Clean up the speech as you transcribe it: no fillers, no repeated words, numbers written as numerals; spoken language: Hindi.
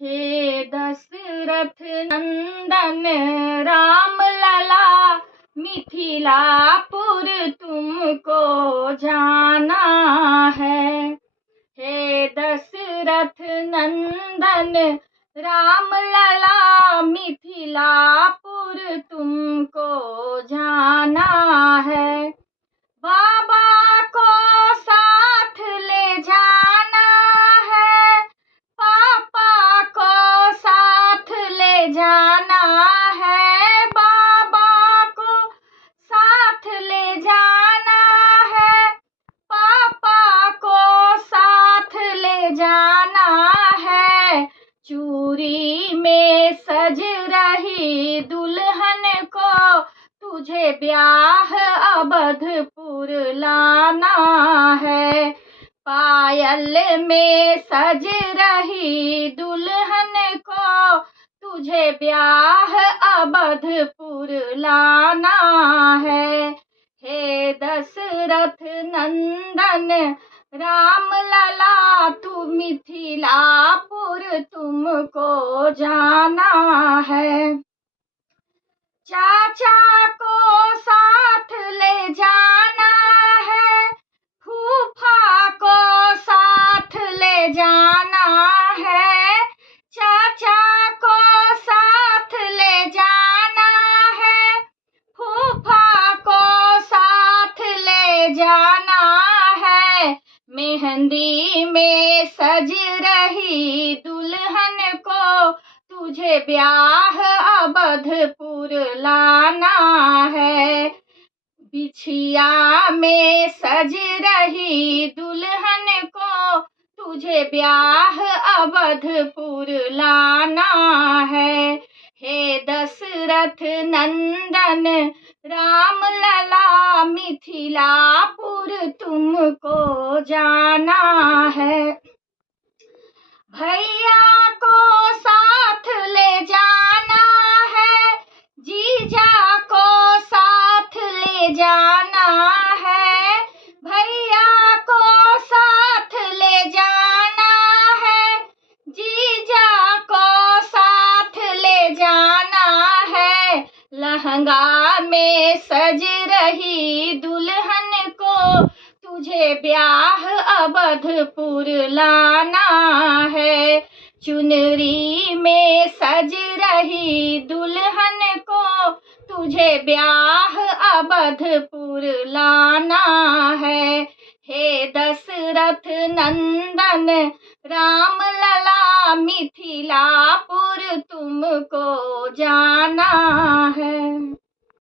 हे दशरथ नंदन राम लला, मिथिलापुर तुमको जाना है। हे दशरथ नंदन राम लला, मिथिलापुर तुमको जाना है। बाबा को साथ ले जाना है, पापा को साथ ले जाना है। बाबा को साथ ले जाना है, पापा को साथ ले जाना है। चूड़ी में सज रही दुल्हन को तुझे ब्याह अवधपुर लाना है। पायल में सज रही दुल्हन को तुझे ब्याह अवधपुर लाना है। हे दशरथ नंदन राम लला, तू मिथिलापुर तुमको जाना है। चाचा को साथ ले जाना है, फूफा को साथ ले जाना है। चाचा को साथ ले जाना है, फूफा को साथ ले जाना है। मेहंदी में सज रही दुल्हन को तुझे ब्याह अवधपुर लाना है। बिछिया में सज रही दुल्हन को तुझे ब्याह अवधपुर लाना है। हे दशरथ नंदन राम लला, मिथिलापुर तुमको जाना है। भैया को साथ ले जाना है, जीजा को साथ ले जाना है। भैया को साथ ले जाना है, जीजा को साथ ले जाना है। लहंगा में सज रही दुल्हन को तुझे ब्याह अवधपुर लाना है। चुनरी में सज रही दुल्हन को तुझे ब्याह अवधपुर लाना है। हे दशरथ नंदन राम लला, मिथिलापुर तुमको जाना है।